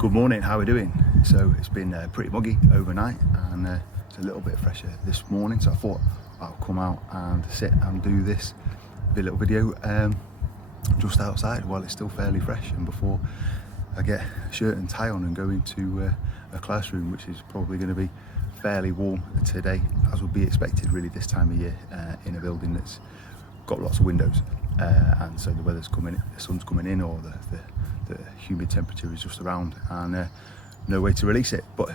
Good morning, how are we doing? So it's been pretty muggy overnight and it's a little bit fresher this morning, so I thought I'll come out and sit and do this little video just outside while it's still fairly fresh and before I get a shirt and tie on and go into a classroom, which is probably going to be fairly warm today, as would be expected really this time of year in a building that's got lots of windows, and so the weather's coming, the sun's coming in, or the humid temperature is just around, and no way to release it. But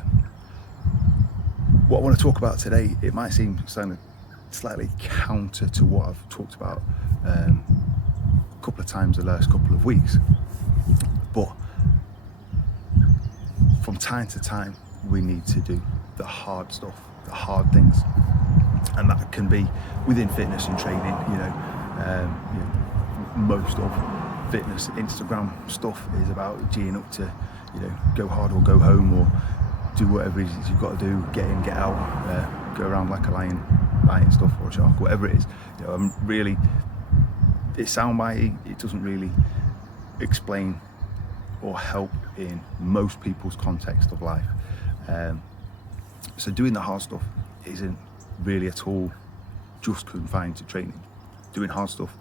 what I want to talk about today, it might seem slightly counter to what I've talked about a couple of times the last couple of weeks, but from time to time we need to do the hard stuff, the hard things, and that can be within fitness and training. Most of fitness Instagram stuff is about geeing up to, go hard or go home, or do whatever it is you've got to do, get in, get out, go around like a lion, biting stuff, or a shark, whatever it is. I'm really, it's soundbitey, it doesn't really explain or help in most people's context of life. So doing the hard stuff isn't really at all just confined to training. Doing hard stuff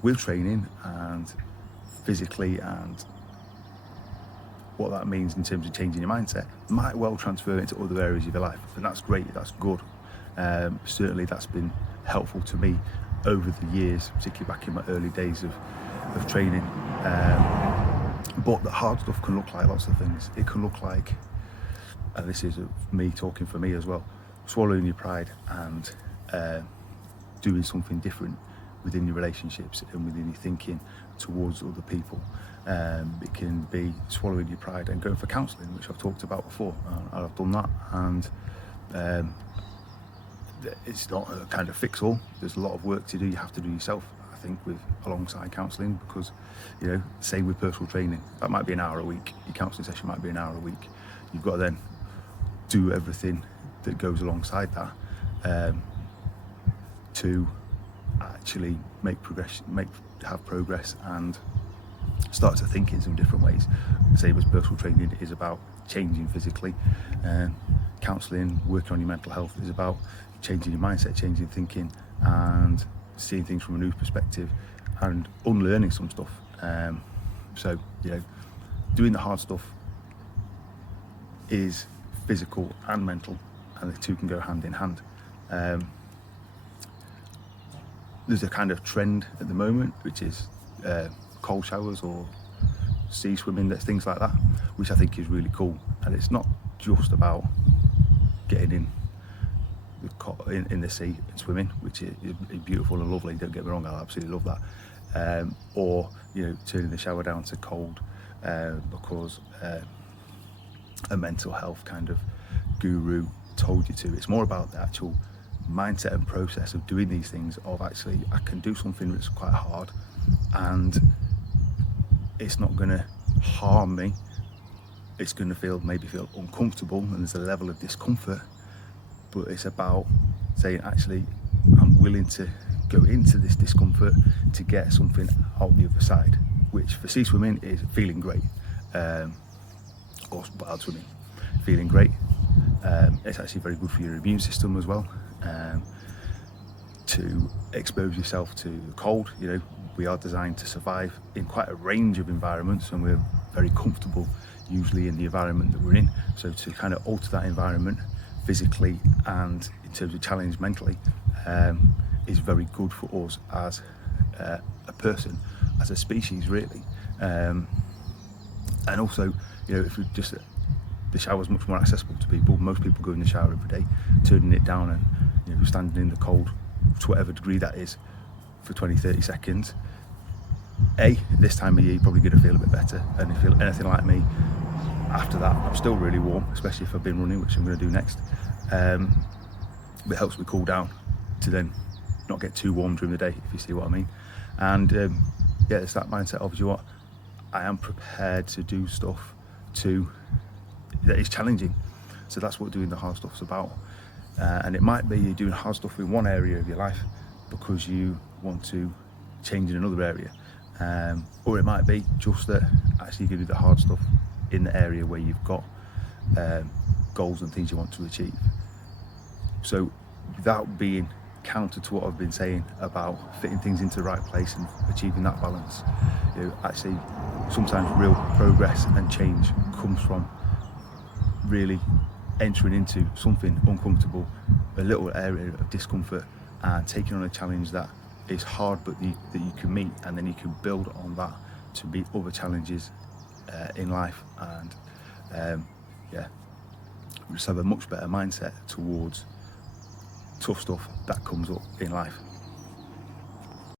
with training and physically, and what that means in terms of changing your mindset, might well transfer into other areas of your life, and that's great, that's good. Certainly that's been helpful to me over the years, particularly back in my early days of training. But the hard stuff can look like lots of things. It can look like, and this is me talking for me as well, swallowing your pride and doing something different within your relationships and within your thinking towards other people. It can be swallowing your pride and going for counselling, which I've talked about before, and I've done that, and it's not a kind of fix-all. There's a lot of work to do, you have to do yourself, I think, alongside counselling, because same with personal training, that might be an hour a week, your counselling session might be an hour a week. You've got to then do everything that goes alongside that to actually have progress and start to think in some different ways. Same as personal training is about changing physically, counselling, working on your mental health is about changing your mindset, changing thinking, and seeing things from a new perspective and unlearning some stuff. So doing the hard stuff is physical and mental, and the two can go hand in hand. There's a kind of trend at the moment, which is cold showers or sea swimming, that's things like that, which I think is really cool. And it's not just about getting in the sea and swimming, which is beautiful and lovely, don't get me wrong, I absolutely love that, or turning the shower down to cold because a mental health kind of guru told you to. It's more about the actual mindset and process of doing these things, of actually I can do something that's quite hard and it's not going to harm me, it's going to maybe feel uncomfortable and there's a level of discomfort, but it's about saying actually I'm willing to go into this discomfort to get something out the other side, which for sea swimming is feeling great, or wild swimming, feeling great. It's actually very good for your immune system as well, to expose yourself to the cold. We are designed to survive in quite a range of environments, and we're very comfortable usually in the environment that we're in. So to kind of alter that environment physically and in terms of challenge mentally is very good for us as a person, as a species really. And also, if we just, the shower's much more accessible to people. Most people go in the shower every day, turning it down and standing in the cold to whatever degree that is for 20-30 seconds. This time of year you're probably going to feel a bit better, and if you feel anything like me, after that I'm still really warm, especially if I've been running, which I'm going to do next. It helps me cool down to then not get too warm during the day, if you see what I mean. And it's that mindset of, I am prepared to do stuff that is challenging. So that's what doing the hard stuff's about. And it might be you're doing hard stuff in one area of your life because you want to change in another area, or it might be just that actually you can do the hard stuff in the area where you've got goals and things you want to achieve. So without being counter to what I've been saying about fitting things into the right place and achieving that balance, actually sometimes real progress and change comes from really entering into something uncomfortable, a little area of discomfort, and taking on a challenge that is hard but that you can meet, and then you can build on that to meet other challenges in life, and just have a much better mindset towards tough stuff that comes up in life.